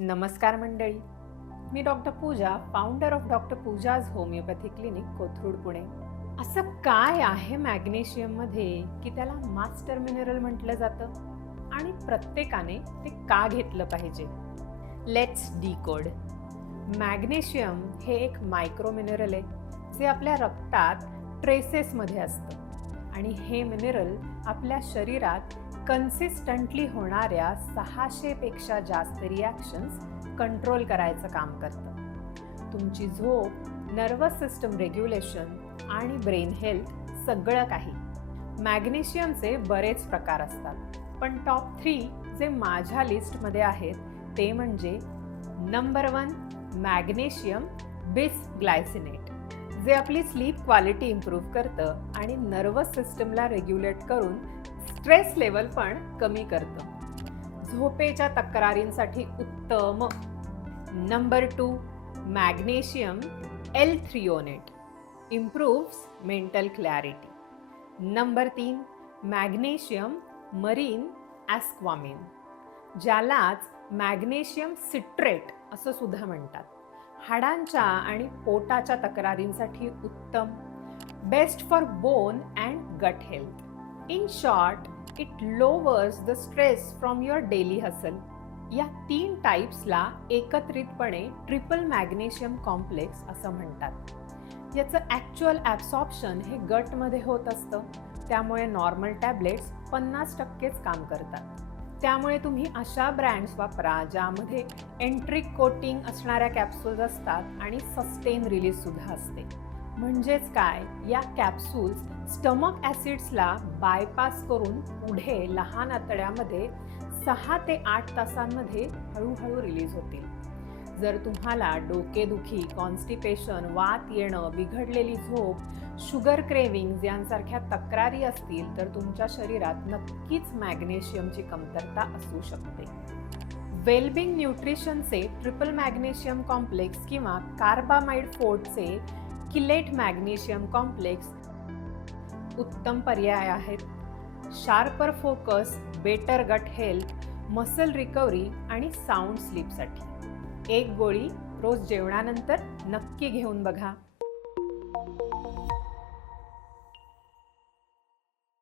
नमस्कार मंडळी, मी doctor Pooja, founder of doctor Pooja's homeopathy clinic, Kothrud, Pune. असं काय आहे मॅग्नेशियममध्ये की त्याला मास्टर मिनरल म्हटलं जातं आणि प्रत्येकाने ते का घेतलं पाहिजे? Let's decode. मॅग्नेशियम हे एक मायक्रो मिनरल आहे जे आपल्या रक्तात ट्रेसेसमध्ये असतं आणि हे मिनरल आपल्या शरीरात कन्सिस्टंटली होणाऱ्या 600 पेक्षा जास्त रिॲक्शन्स कंट्रोल करायचं काम करतं. तुमची झोप, नर्वस सिस्टम रेग्युलेशन आणि ब्रेन हेल्थ सगळं काही. मॅग्नेशियमचे बरेच प्रकार असतात, पण टॉप 3 जे माझ्या लिस्टमध्ये आहेत ते म्हणजे नंबर 1 मॅग्नेशियम बिसग्लायसिनेट, जे आपली स्लीप क्वालिटी इम्प्रूव्ह करतं आणि नर्वस सिस्टमला रेग्युलेट करून स्ट्रेस लेवल पण कमी करतं. झोपेच्या तक्रारींसाठी उत्तम. Number 2 magnesium L threonate, improves mental clarity. Number 3 magnesium marine Aquamin, ज्यालाच मॅग्नेशियम सिट्रेट असं सुद्धा म्हणतात. हाडांच्या आणि पोटाच्या तक्रारींसाठी उत्तम. Best for bone and gut health. In short, it lowers the stress from your daily hustle. या 3 टाईप्सला एकत्रितपणे ट्रिपल मॅग्नेशियम कॉम्प्लेक्स असं म्हणतात. याचं ॲक्च्युअल ॲब्सॉर्प्शन हे गटमध्ये होत असतं, त्यामुळे नॉर्मल टॅब्लेट्स 50%च काम करतात. त्यामुळे तुम्ही अशा ब्रँड्स वापरा ज्यामध्ये एंट्रिक कोटिंग असणाऱ्या कॅप्सूल्स असतात आणि सस्टेन रिलीजसुद्धा असते. म्हणजेच काय, या कॅप्सूल्स स्टमक ॲसिड्सला बायपास करून पुढे लहान आतड्यामध्ये 6 ते 8 तासांमध्ये हळूहळू रिलीज होतील. जर तुम्हाला डोकेदुखी, कॉन्स्टिपेशन, वात येणं, बिघडलेली झोप, शुगर क्रेविंग्ज यांसारख्या तक्रारी असतील तर तुमच्या शरीरात नक्कीच मॅग्नेशियमची कमतरता असू शकते. वेलबिंग न्यूट्रिशनचे ट्रिपल मॅग्नेशियम कॉम्प्लेक्स किंवा कार्बामाइड फोर्टचे किलेट मॅग्नेशियम कॉम्प्लेक्स उत्तम पर्याय आहेत. Sharper focus, better gut health, muscle recovery आणि साऊंड स्लीपसाठी. एक गोळी रोज जेवणानंतर नक्की घेऊन बघा.